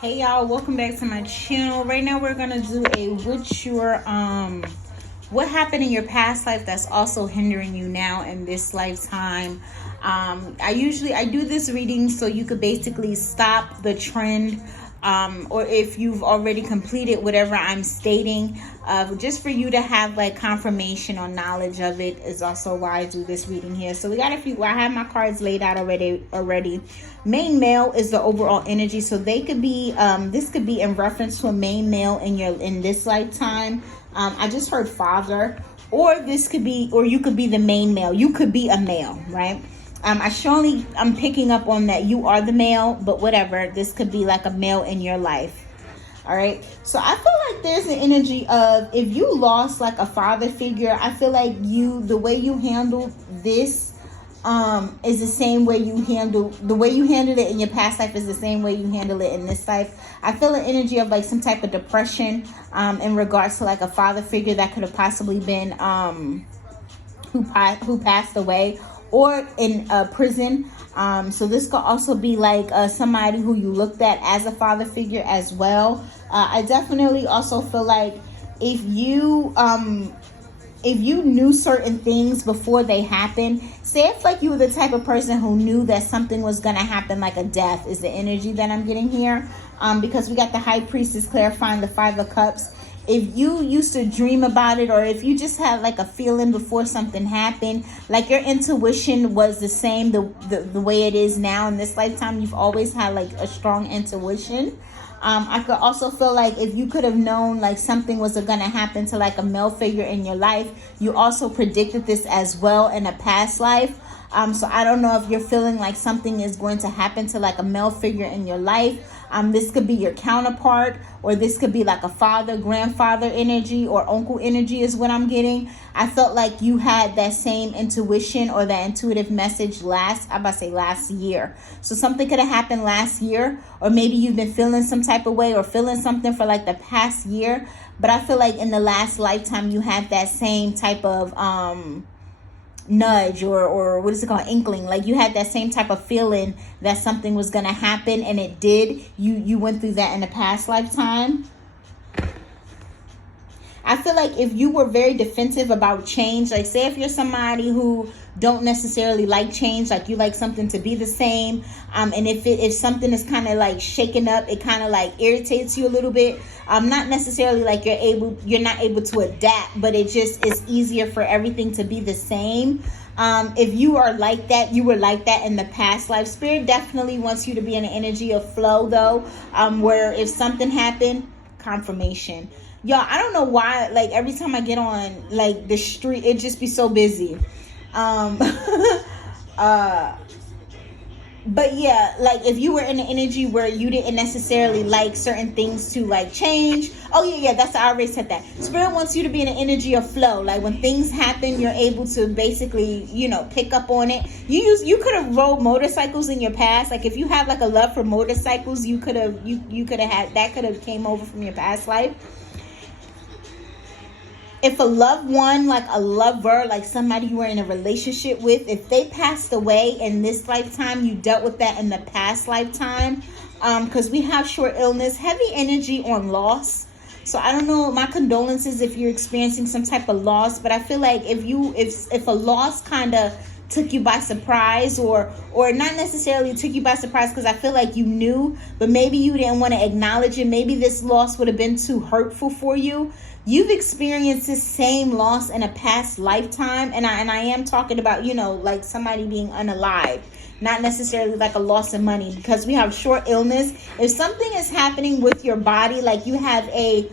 Hey y'all, welcome back to my channel. Right now we're gonna do a what happened in your past life that's also hindering you now in this lifetime. I do this reading so you could basically stop the trend, or if you've already completed whatever I'm stating, just for you to have like confirmation or knowledge of it is also why I do this reading here. So we got a few. I have my cards laid out already. Main male is the overall energy, so they could be this could be in reference to a main male in this lifetime. I just heard father, or this could be, or you could be the main male. You could be a male, right? I'm picking up on that you are the male, but whatever. This could be like a male in your life. All right. So I feel like there's an energy of, if you lost like a father figure, I feel like the way you handle this is the same way the way you handled it in your past life is the same way you handle it in this life. I feel an energy of like some type of depression in regards to like a father figure that could have possibly been who passed away, or in prison. So this could also be like somebody who you looked at as a father figure as well. I definitely also feel like if you knew certain things before they happened, say if like you were the type of person who knew that something was going to happen, like a death is the energy that I'm getting here, because we got the High Priestess clarifying the Five of Cups. If you used to dream about it, or if you just had like a feeling before something happened, like your intuition was the same the way it is now in this lifetime, you've always had like a strong intuition. I could also feel like if you could have known like something was going to happen to like a male figure in your life, you also predicted this as well in a past life. So I don't know if you're feeling like something is going to happen to like a male figure in your life. This could be your counterpart, or this could be like a father, grandfather energy, or uncle energy is what I'm getting. I felt like you had that same intuition or that intuitive message last year. So something could have happened last year, or maybe you've been feeling some type of way or feeling something for like the past year. But I feel like in the last lifetime, you had that same type of nudge, or what is it called, inkling, like you had that same type of feeling that something was going to happen, and it did. You went through that in the past lifetime. I feel like if you were very defensive about change, like say if you're somebody who don't necessarily like change, like you like something to be the same, and if something is kind of like shaken up, it kind of like irritates you a little bit. Not necessarily like you're not able to adapt, but it just is easier for everything to be the same. If you are like that, you were like that in the past life. Spirit definitely wants you to be in an energy of flow though, where if something happened, confirmation. Y'all, I don't know why, like every time I get on like the street, it just be so busy. But yeah, like if you were in an energy where you didn't necessarily like certain things to like change. Oh yeah, that's, I already said that. Spirit wants you to be in an energy of flow. Like when things happen, you're able to basically, pick up on it. You could have rode motorcycles in your past. Like if you have like a love for motorcycles, you could have had that, could have came over from your past life. If a loved one, like a lover, like somebody you were in a relationship with, if they passed away in this lifetime, you dealt with that in the past lifetime. Because we have short illness, heavy energy on loss. So I don't know, my condolences if you're experiencing some type of loss, but I feel like if a loss kind of took you by surprise, or not necessarily took you by surprise, because I feel like you knew, but maybe you didn't want to acknowledge it. Maybe this loss would have been too hurtful for you. You've experienced this same loss in a past lifetime, and I am talking about, like somebody being unalive, not necessarily like a loss of money, because we have short illness. If something is happening with your body, like you have a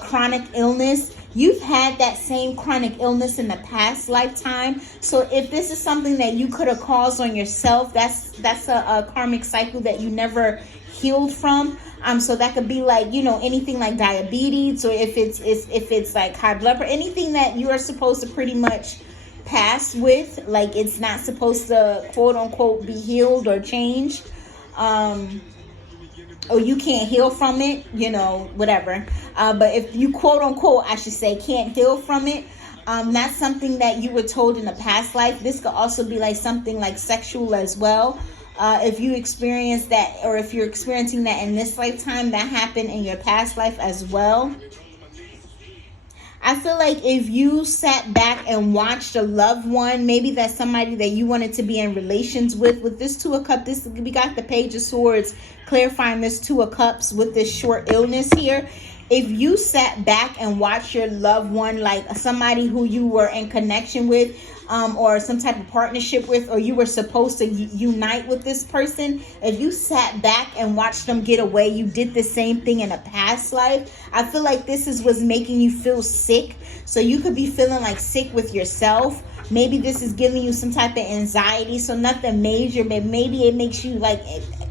chronic illness, you've had that same chronic illness in the past lifetime. So if this is something that you could have caused on yourself, that's a karmic cycle that you never healed from. So that could be like, anything like diabetes, or if it's like high blood pressure, anything that you are supposed to pretty much pass with, like it's not supposed to quote unquote be healed or changed. Or you can't heal from it, whatever. But if you quote unquote, I should say, can't heal from it, that's something that you were told in a past life. This could also be like something like sexual as well. If you experience that, or if you're experiencing that in this lifetime, that happened in your past life as well. I feel like if you sat back and watched a loved one, maybe that's somebody that you wanted to be in relations with this Two of Cups, we got the Page of Swords clarifying this Two of Cups with this short illness here. If you sat back and watched your loved one, like somebody who you were in connection with, or some type of partnership with, or you were supposed to unite with this person, if you sat back and watched them get away, you did the same thing in a past life. I feel like this is what's making you feel sick. So you could be feeling like sick with yourself. Maybe this is giving you some type of anxiety. So nothing major, but maybe it makes you like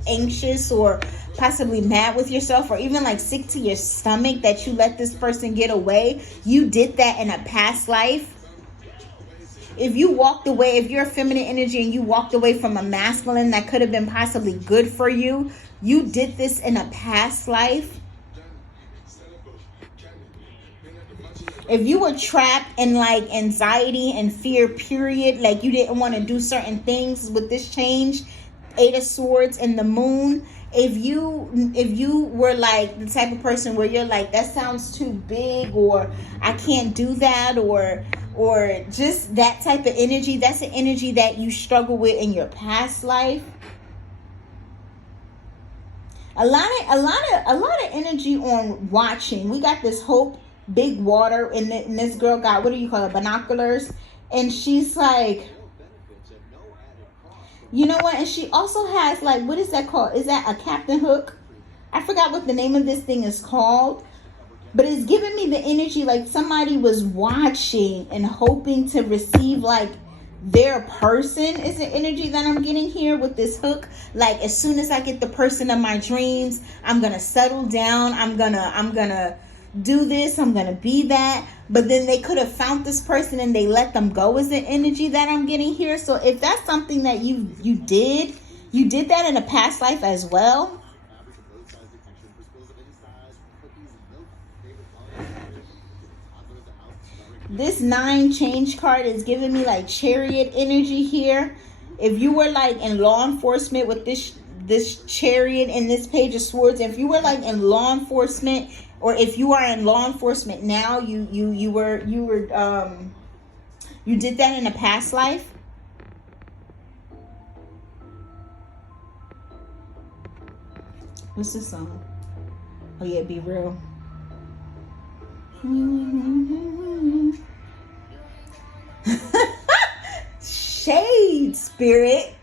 anxious or possibly mad with yourself, or even like sick to your stomach that you let this person get away. You did that in a past life. If you walked away, if you're a feminine energy and you walked away from a masculine that could have been possibly good for you, you did this in a past life. If you were trapped in like anxiety and fear, period, like you didn't want to do certain things with this change, Eight of Swords and the Moon, if you were like the type of person where you're like, that sounds too big, or I can't do that, or just that type of energy, that's an energy that you struggle with in your past life. A lot of energy on watching. We got this Hope, big water, and this girl got, what do you call it, binoculars, and she's like, you know what, and she also has like, what is that called? Is that a Captain Hook? I forgot what the name of this thing is called, but it's giving me the energy like somebody was watching and hoping to receive like their person, is the energy that I'm getting here with this hook. Like as soon as I get the person of my dreams, I'm gonna settle down, I'm gonna do this, I'm gonna be that. But then they could have found this person and they let them go, is the energy that I'm getting here. So if that's something that you did that in a past life as well. This 9 change card is giving me like Chariot energy here. If you were like in law enforcement with this Chariot and this Page of Swords, if you were like in law enforcement, or if you are in law enforcement now, you did that in a past life. What's this song? Oh yeah, Be Real. Shade, Spirit.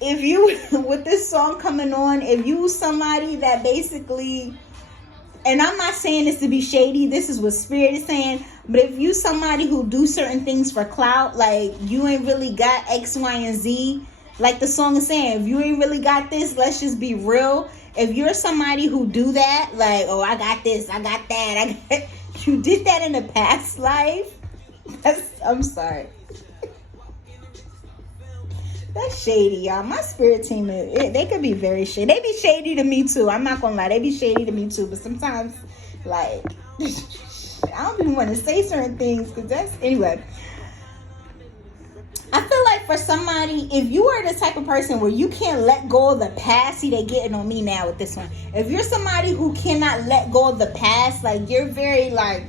If you, with this song coming on, if you somebody that basically, and I'm not saying this to be shady, this is what Spirit is saying, but if you somebody who do certain things for clout, like you ain't really got X, Y, and Z, like the song is saying, if you ain't really got this, let's just be real. If you're somebody who do that, like, oh, I got this, I got that, you did that in a past life, I'm sorry. That's shady, y'all. My spirit team, they could be very shady. They be shady to me too. I'm not gonna lie, they be shady to me too. But sometimes, like, I don't even want to say certain things because that's, anyway. I feel like for somebody, if you are the type of person where you can't let go of the past, see, they getting on me now with this one. If you're somebody who cannot let go of the past, like you're very like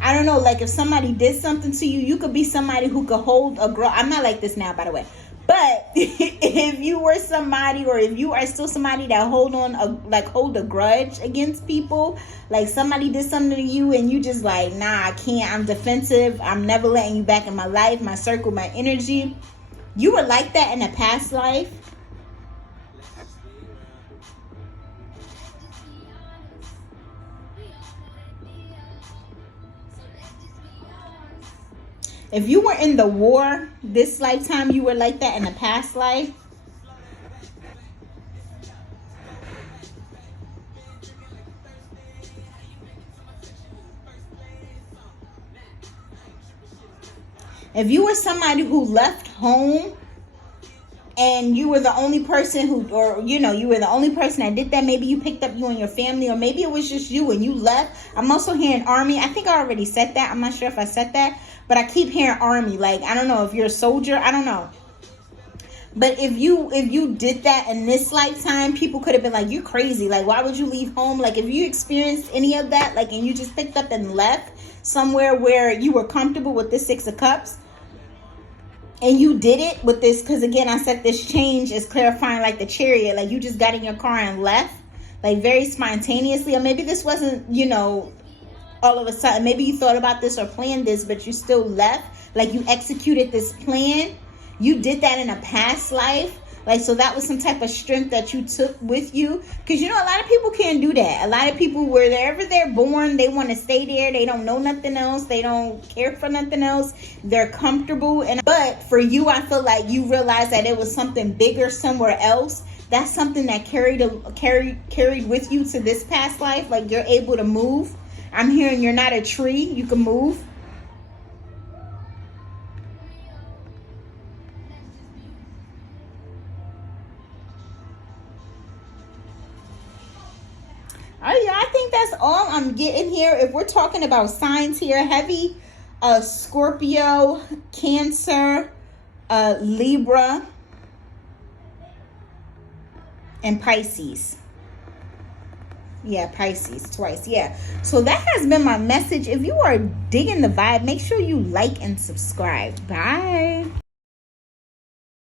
I don't know, like if somebody did something to you, you could be somebody who could hold a grudge. I'm not like this now, by the way. But if you were somebody, or if you are still somebody that hold a grudge against people, like somebody did something to you and you just like, nah, I can't, I'm defensive, I'm never letting you back in my life, my circle, my energy. You were like that in a past life. If you were in the war this lifetime, you were like that in a past life. If you were somebody who left home and you were the only person who, or you were the only person that did that, maybe you picked up you and your family, or maybe it was just you and you left. I'm also hearing army. I think I already said that. I'm not sure if I said that. But I keep hearing army. Like, I don't know if you're a soldier. I don't know. But if you did that in this lifetime, people could have been like, you're crazy. Like, why would you leave home? Like, if you experienced any of that, like, and you just picked up and left somewhere where you were comfortable with the Six of Cups, and you did it with this, because again, I said this change is clarifying, like the Chariot. Like, you just got in your car and left, like, very spontaneously. Or maybe this wasn't, you know, all of a sudden. Maybe you thought about this or planned this, but you still left. Like, you executed this plan. You did that in a past life. Like, so that was some type of strength that you took with you. Because, you know, a lot of people can't do that. A lot of people, wherever they're born, they want to stay there. They don't know nothing else. They don't care for nothing else. They're comfortable. But for you, I feel like you realized that it was something bigger somewhere else. That's something that carried with you to this past life. Like, you're able to move. I'm hearing you're not a tree. You can move. All right, y'all, I think that's all I'm getting here. If we're talking about signs here, heavy Scorpio, Cancer, Libra, and Pisces. Yeah, Pisces twice. Yeah. So that has been my message. If you are digging the vibe, make sure you like and subscribe. Bye.